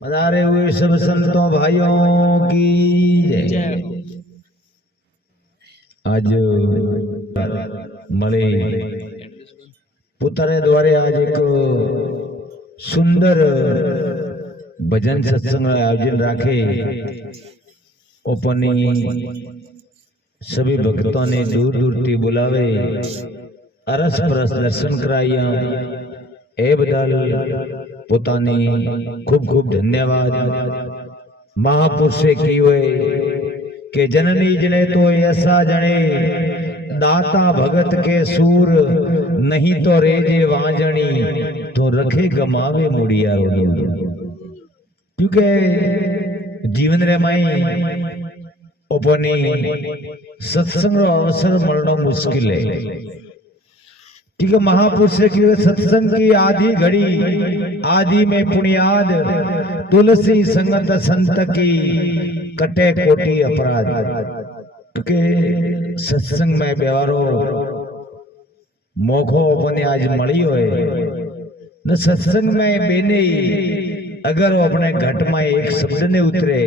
पधारे हुए सब संतों भाइयों की जय। आज મળે पुतरे द्वारे आज एक सुंदर भजन सत्संग आयोजन राखे ओपनी सभी भक्तों ने दूर दूर थी बुलावे अरस परस दर्शन कराया ए बदल पोतानी खूब खूब धन्यवाद। महापुरुषे की हुए के जननी जने तो ऐसा जने दाता भगत के सूर नहीं तो रेजे वाजनी तो रखे गमावे मुड़िया क्योंकि जीवन रे माई ओपनी सत्संग रो अवसर मळनो मुश्किल है क्योंकि महापुरुष की सत्संग की आधी घड़ी आदि में पुण्याद तुलसी संगत संत की कटे कोटि अपराध क्योंकि सत्संग में व्यवहारो मोखो अपने आज मળી હોય न सत्संग में बेने अगर वो अपने घट में एक शब्द ने उतरे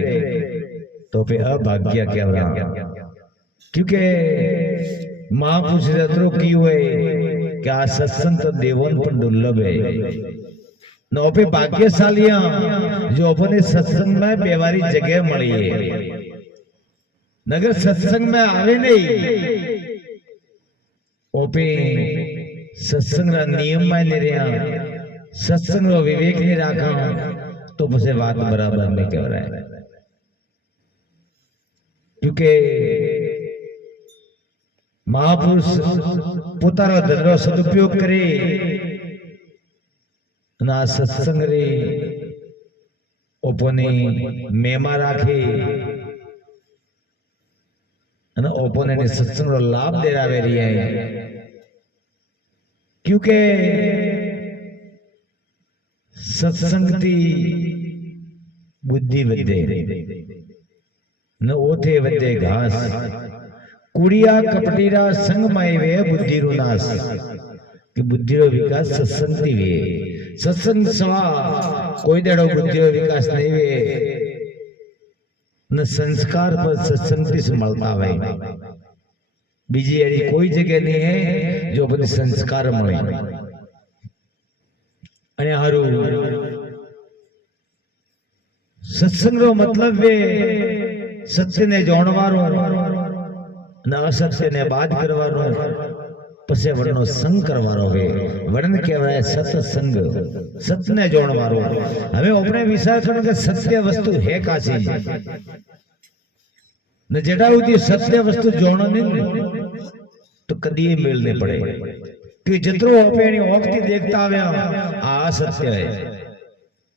तो फिर अभाग्य कहवा क्योंकि महापुरुष अतरो की हुए कि आ सत्संग तो देवन पर दुर्लभ है न पे भाग्यशालियां जो अपने सत्संग में बेवारी जगह मળી है नगर सत्संग में आवे नहीं ओपे सत्संग रा नियम में नहीं रहा सत्संग रो विवेक नहीं राखा तो पसे बात बराबर नहीं कह रहा है क्योंकि महापुरुष पोतानो धनरो सदुपयोग करे ना सत्संग रे ओपने मेमा राखे અને ઓપોને ને સત્સંગનો લાભ દેરાવે રહી है क्योंकि सत्संग थी बुद्धि वधे न ओथे वधे घास कुड़िया कपटीरा संग में वे बुद्धि रो नाश कि बुद्धि रो विकास सत्संग थी वे सत्संग सवा कोई देड़ो बुद्धि रो विकास नहीं वे न संस्कार पर सत्संग से મળતા હોય બીજી એડી કોઈ જગ્યા નહીં है जो अपने संस्कार મળે અને હારું સત્સંગ રો મતલબ વે સત્ય ને જાણવાનો અને અસત્ય ને બાદ કરવાનો પછી વર્ણનો સંગ કરવાનો વે વર્ણ કહેવાય સત્સંગ સત્ય ને જાણવાનો હવે આપણે વિચાર કરો કે સત્ય વસ્તુ હે કાચી न जेड़ा उदी सत्य वस्तु जोड़ो नहीं तो कदी मेल नहीं पड़े कि जितरो अपनी ओखती देखता आव्या आ सत्य है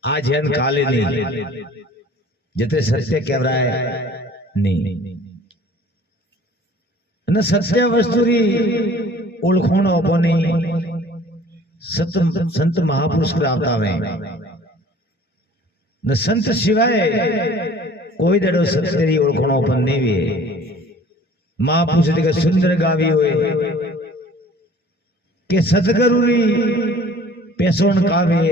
आज जन काले नहीं जितने सत्य कह रहा है नहीं न सत्य वस्तु री ओळखोण अपनी संत महापुरुष करावता है न संत सिवाय कोई दड़ो सत्य ओळखणो पण नहीं वे महापुरुष के सुंदर गावी होए के सतगुरु री पेसोण कावे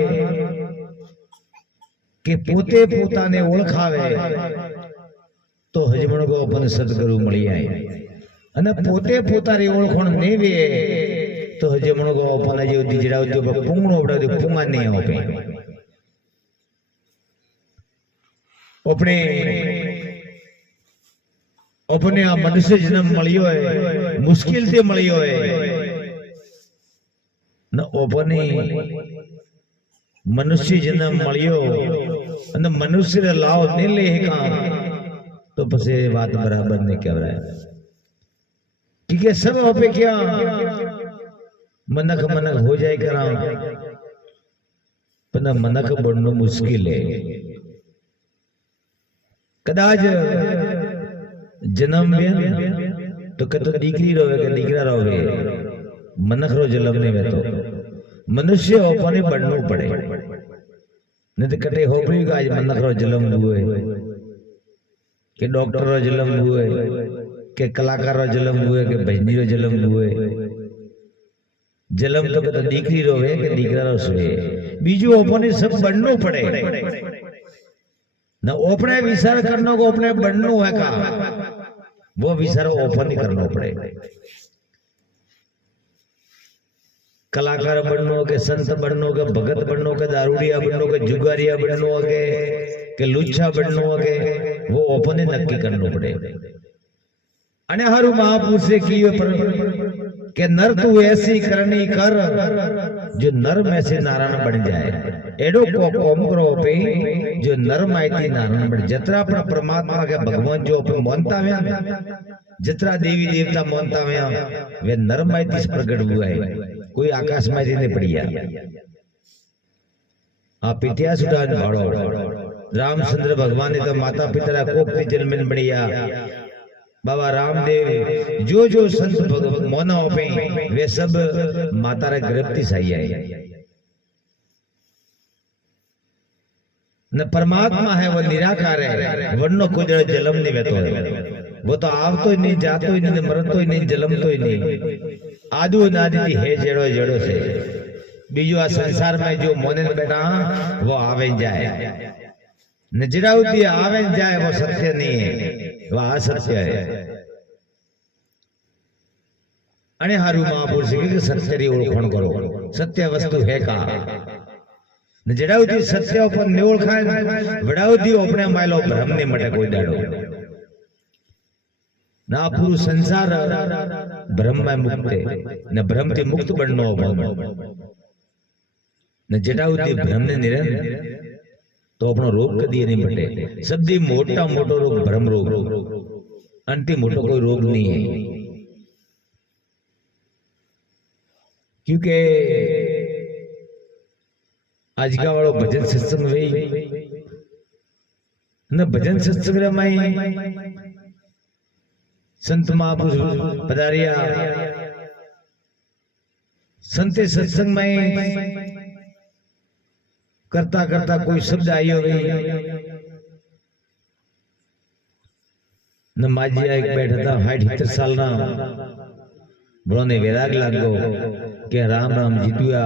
के पोते पोताने ओळखावे तो हजमण को अपन सतगुरु मળી आए અને પોતે પોતાની ઓળખણ નહીં વે તો હજમણ को अपन जो दिजड़ा उद्योग पुंगणो बड़ा पुंगा नहीं होके अपने अपने आ मनुष्य जन्म मळियो है मुश्किल से मळियो है न अपने मनुष्य जन्म मळियो અને मनुष्य रे लाभ नहीं ले का तो पसे बात बराबर नहीं कह रहा है ठीक है सब अपेक्षा मनक मनक हो जाए करा पर मनक बननो मुश्किल है कदाच जन्म में तो कतो दीकरी रोवे के दीकरा रोवे मनक रो जन्म ने में तो मनुष्य अपने बढ़नो पड़े नहीं तो कटे होपड़ी का आज मनक रो जन्म हुए के डॉक्टर रो जन्म हुए के कलाकार रो जन्म हुए के भजनी रो जन्म हुए जन्म तो कतो दीकरी रोवे के दीकरा रो सोए बीजू अपने सब बढ़नो पड़े न ओपने विचार करने को अपने बननो है का वो विचार ओपन ही करना पड़े। कलाकार बननो के संत बननो के भगत बननो के दारूडिया बननो के जुगारिया बननो के लुच्छा बननो के वो ओपन ही नक्की करना पड़े। अने हरु महापुरुष से की के नर तू ऐसी करनी कर जो नर में से नारायण बन जाए। एडो को कोम करो पे जो नर माइती नारायण बन जतरा अपना परमात्मा के भगवान जो पे मानता है जतरा देवी देवता मानता है वे नर माइती से प्रकट हुआ है, कोई आकाश माइती नहीं पड़िया। आप इतिहास उठान भाड़ो रामचंद्र भगवान ने तो माता पिता कोपती जन्म में बढ़िया। बाबा रामदेव जो जो संत मोना पे वे सब माता रे गर्भती सही है। न परमात्मा है वो निराकार है, वरनो को जड़ जलम नहीं वेतो है। वो तो आवतो ही नहीं, जातो ही नहीं, मरतो ही नहीं, जलमतो ही नहीं। आदु नादी है जड़ो जड़ो से। बीजो आ संसार में जो मोने बैठा वो आवे जाए, न जिराउती आवे जाए वो सत्य नहीं है, वह असत्य है। अने हारू महापुरुष के सत्य री ओळखाण करो, सत्य वस्तु है का न जड़ाउती सत्य पर ने ओळखाय वडाउती अपने मायलो भ्रम ने मटे कोई दाड़ो ना। पूरा संसार भ्रम में मुक्त है, न भ्रम थी मुक्त बननो न जड़ाउती भ्रम ने निरंतर तो अपनो रोग कदी नहीं मटे। सबदी मोटा मोटो रोग भ्रम रोग, अंति मोटो कोई रोग नहीं है। क्योंकि आज का वालों भजन सत्संग वे न भजन सत्संग में संत महापुरुष पधारिया, संते सत्संग में करता करता कोई शब्द आयो न माजिया एक बैठा था 60-70 साल ना बड़ो ने वैराग लागो के राम राम जीतुआ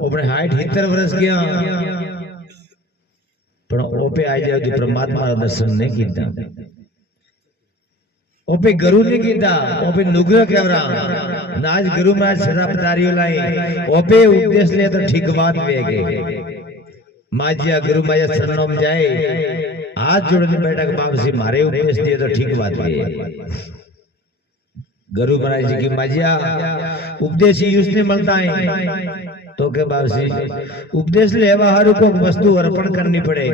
ओपने 60-70 वर्ष गया पण ओपे आ जाए जो परमात्मा रा दर्शन नहीं कीता, ओपे गुरु ने कीता, ओपे नुग्रह केवरा नाज गुरु महाराज सदा पधारियो लाई ओपे उपदेश ले तो ठीक बात वेगे। माजिया गुरु माया शरणों जाए हाथ जोड़ने बैठक बाबसी मारे उपदेश दिए तो ठीक बात है। गुरु महाराज जी की माजिया उपदेश ही उसने मिलता है तो के बाबसी उपदेश ले हर को वस्तु अर्पण करनी पड़े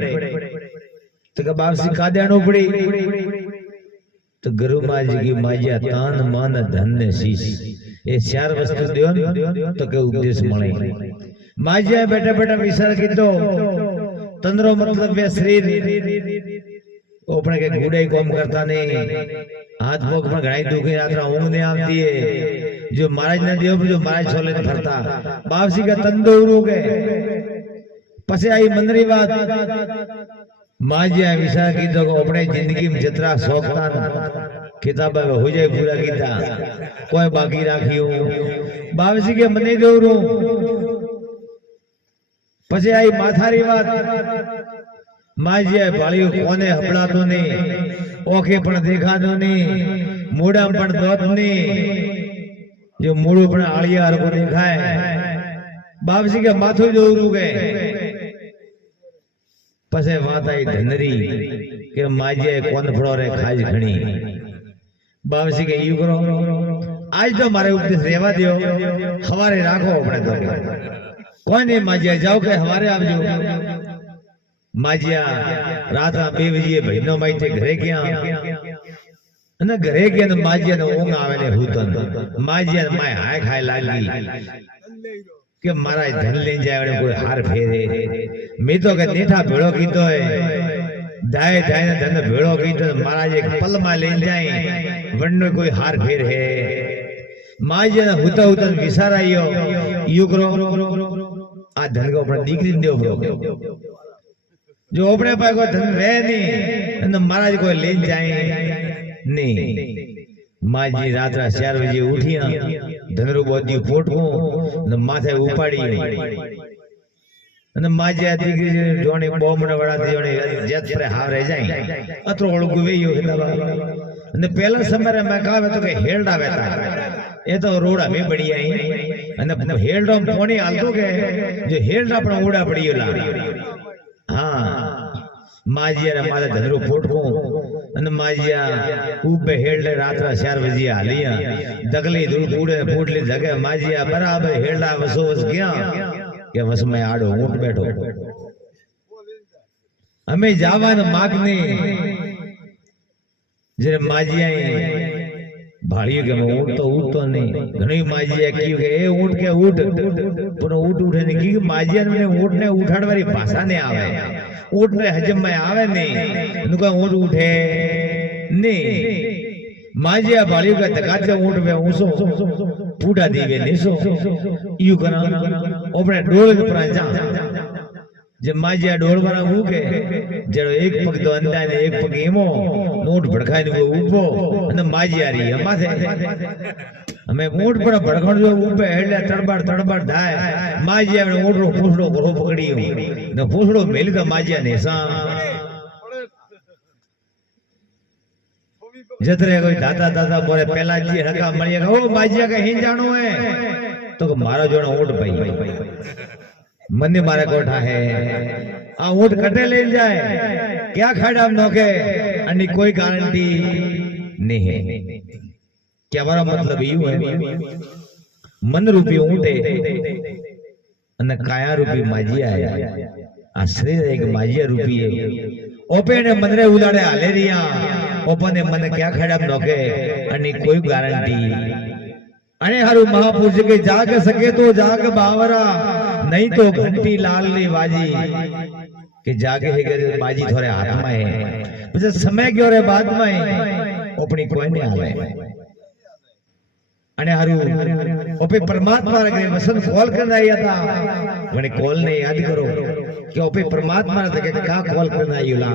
तो के बाबसी का देनो पड़ी तो गुरु महाराज जी की माजिया तान मान धन ने शीश ये 4 वस्तु दियो तो के उपदेश मिले। माजिया बैठा बैठा विचार की तो तंद्रो मतलब वे शरीर अपने के गुड़े काम करता नहीं, हाथ पग में घाई दुखी यात्रा ऊँग नहीं आती है। जो महाराज ने दियो जो महाराज छोले ने फरता बापसी का तंदो उड़ो गए पसे आई मंदरी बात। माजिया विचार की तो अपने जिंदगी में जितना शौक था किताब हो जाए पूरा कीता कोई बाकी राखी हो बापसी के मने दौड़ो पछे आई माथारी बात। माजिया भालियो कोने हबड़ा तो ने ओखे पण देखा तो ने मोड़ा पण दोत ने जो मोड़ो पण आलिया हर को देखाय बापसी के माथो जोरू गए पछे वात आई धनरी के माजिया कोन फड़ो रे खाज घणी बापसी के यू करो आज तो मारे उपदेश रेवा दियो हवारे राखो अपने तो कोई नहीं माजिया जाओ के हमारे आप जो माजिया रात 2 बजे बहनों माई थे घरे गया न घरे गया न माजिया ने ऊँग आवे ने भूतन माजिया ने माय हाय खाए लागी के मारा धन ले जाए कोई हार फेरे मैं तो के नेठा भेड़ो की तो है दाए दाए ने धन भेड़ो की तो महाराज एक पल में ले जाए वन्नो कोई हार फेर है। माजिया ने हुता हुता विचारायो यू करो आ धन को अपने दीकरी ने देव जो अपने पास को धन रहे नहीं न महाराज को ले जाए नहीं। माजी रात 4 बजे उठिया धनरू बोधी पोटको न माथे उपाड़ी અને માજ્યા દીકરી જોણી બોમણે વડાથી જોણી જેત પર હારે જાય અત્રો ઓળગું વેયો હતા અને પહેલા સમયે મેં કાવે તો કે હેલડા વેતા એ તો રોડા મે પડી આઈ અને હેલડો પોણી હાલતો કે જો હેલડા પણ ઓડા પડીલા હા માજિયા મારે ધંધરો ફોટકો અને માજિયા ઉબે હેલડે રાત્રા 4 વાગે હાલિયા દગલી ધૂળ પૂડે ફૂટલી જગે માજિયા બરાબર હેલડા વસો વસ ગયા કે વસમાં આડો ઊંટ બેઠો અમે જાવાન માગને જે માજિયા ભાળ્યું કે ઊંટ તો ઉઠતો નહીં ઘણી માજિયા કીધું કે એ ઊંટ કે ઉઠ પણ ઊંટ ઉઠે નહીં કીધું માજિયાને ઊંટને ઉઠાડવાની ભાષા ને આવે ઊંટને હજમમાં આવે નહીં એનું કોઈ ઊંટ ઉઠે નહીં માજિયા ભાળ્યું કે ધકાતે ઊંટ વે ઊંસો પૂડા દીવે નીસો યું કરા આપણે ડોળ પર જા જે માજિયા ડોળવાના મૂકે જેનો એક પગ તો અંદાય ને એક પગ એમો નોટ ભડકાઈને ઊભો અને માજિયા રી અમાથે અમે ઊંટ પર ભડકણ જો ઊભે એટલે તડબાડ થાય માજિયા ઊંટનો પૂછડો ઘરો પકડ્યો ને પૂછડો મેલી તો માજિયા ને સા જતરે કોઈ દાતા બોલે પેલા જી હકા મળીએ ઓ માજિયા કે હિંજાણો હે તો કે મારો જોણો ઊંટ ભાઈ મને मारे कोठा है आ ऊँट कटे ले जाए क्या खाड़ा नोके अन्नी कोई गारंटी नहीं है क्या हमारा मतलब यू है मन रूपी ऊँट है अन्ना काया रूपी माजिया है आश्रय एक माजिया रूपी है ओपे ने मनरे उलाड़े आले रिया ओपने मन क्या खाड़ा नोके अन्नी कोई गारंटी अने हारू महापुरुष के जाग सके तो जाग बावरा नहीं तो घंटी लाल ने बाजी के जागे है के बाजी थोड़े हाथ में है પછી समय ગયો રે બાદ માં ઓપણી કોઈ ને આવે અને હારું ઓપે પરમાત્મા રે વસન કોલ કરना आया था મને કોલ ને યાદ કરો કે ઓપે પરમાત્મા રે કે કા કોલ करना आयुला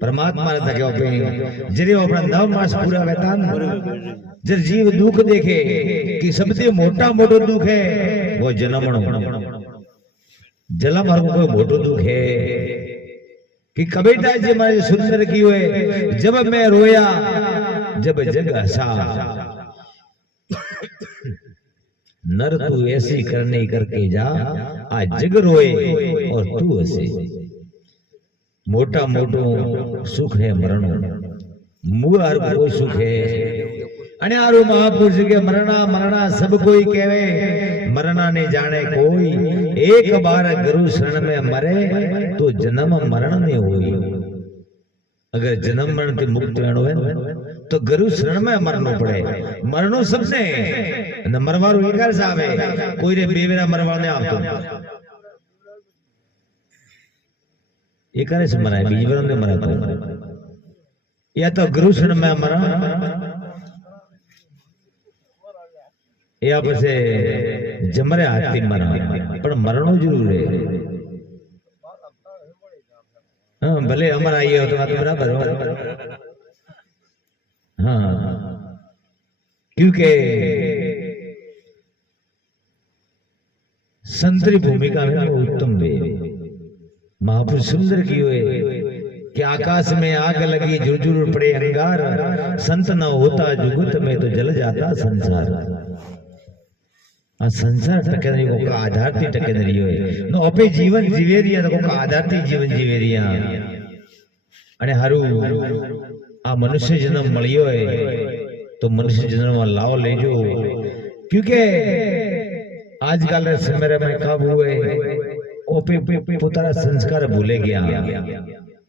परमात्मा रे के ओपे जरे अपना 9 मास पूरा वेता जर जीव दुख देखे कि सबसे मोटा मोटो दुख है वो जन्मणो जन्म हर कोई मोटो दुख है कि कबीरदास जी महाराज सुंदर की हुए जब मैं रोया जब जग हंसा नर तू ऐसी करने करके जा आज जग रोए और तू हंसे मोटा मोटो सुख है मरण मुआर कोई सुख है अने आरु महापुरुष के मरना मरना सब कोई कहवे मरना ने जाने कोई एक बार गुरु शरण में मरे तो जन्म मरण में होई अगर जन्म मरण से मुक्त होना है तो गुरु शरण में मरनो पड़े मरनो सबसे न मरवारो एकार से आवे कोई रे बेवेरा मरवाने आवतो एकारे से मराय बीज वर ने मरातो या तो गुरु शरण में मरा या पछे जमरे हाथी मरा पण मरणो जरूर है हां भले अमर आयो तो बात बराबर हां क्योंकि संतरी भूमिका में उत्तम वे महापुरुष सुंदर की हुए कि आकाश में आग लगी झुरझुर पड़े अंगार संत न होता जुगत में तो जल जाता संसार आ संसार टके नहीं को आधार थी टके नहीं होए नो अपे जीवन जीवेरिया तो को आधार थी जीवन जीवेरिया अने हारू आ मनुष्य जन्म मळियो है तो मनुष्य जन्म में लाव लेजो क्योंकि आजकल समय में कब हुए ओपे पोताना संस्कार भूले गया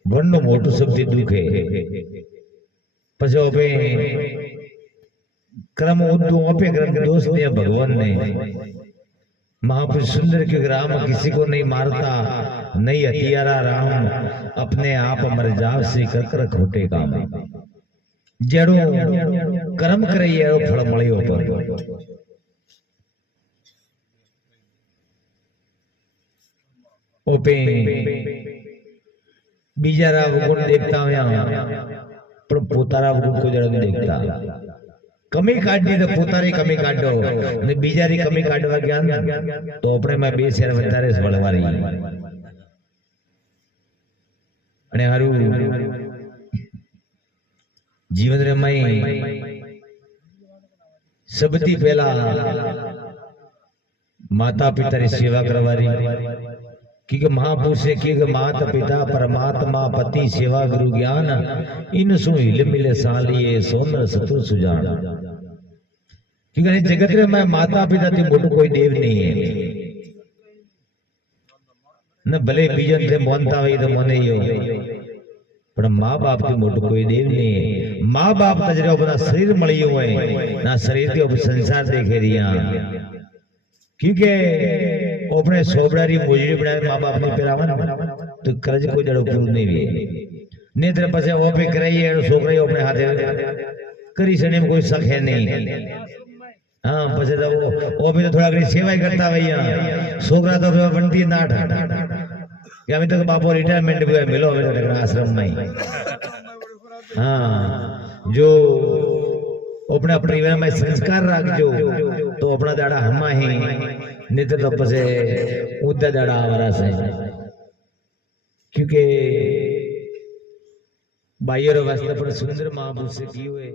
वरनो मोटो शब्द दुख है पछे ओपे क्रम उद्दू ओपे क्रम के दोस्त ने भगवान ने महापुरुष सुंदर के राम किसी को नहीं मारता नहीं हथियारा राम अपने आप मर जाव से कर खोटे काम जेड़ो कर्म करे ये फल मळ्यो पर ओपे बीजारा गुण देखता होया पण पोतारा गुण को जरा देखता कमी काढी तो पोतारी कमी काढो ने बीजारी कमी काढवा गया तो अपने में बे शेर વધારે વળવારી અને હારું જીવન રે મય सबती पहला माता पिता री सेवा करवारी क्योंकि महापुरुष की मात पिता परमात्मा पति सेवा गुरु ज्ञान इन सु हिल मिले सालिए सोनर सतु सुजान क्योंकि जगत में मैं माता पिता थी मोटू कोई देव नहीं है न भले बीजन थे मोनता हुई तो मोने ही हो पर माँ बाप थी मोटू कोई देव नहीं है माँ बाप तजरे अपना शरीर मળી हुए ना शरीर के ऊपर संसार देखे रिया क्योंकि अपने सोबड़ारी मोजड़ी बनाए माँ बाप ने पेरावन तो कर्ज कोई जड़ो पूर्ण नहीं हुई नेत्र पसे वो पे कराई है सोकरा अपने हाथे करी सने में कोई शक है नहीं हाँ पसे तो वो भी तो थोड़ा करी सेवा ही करता भैया सोकरा तो बनती नाट कि अभी तक बापो रिटायरमेंट भी मिलो अभी तक आश्रम में हाँ जो अपने परिवार में संस्कार रखजो तो अपना दाड़ा हमा ही नहीं तो पसे उदा दाड़ा आवारा से क्योंकि बाहर वास्ते पर सुंदर महापुरुष की हुए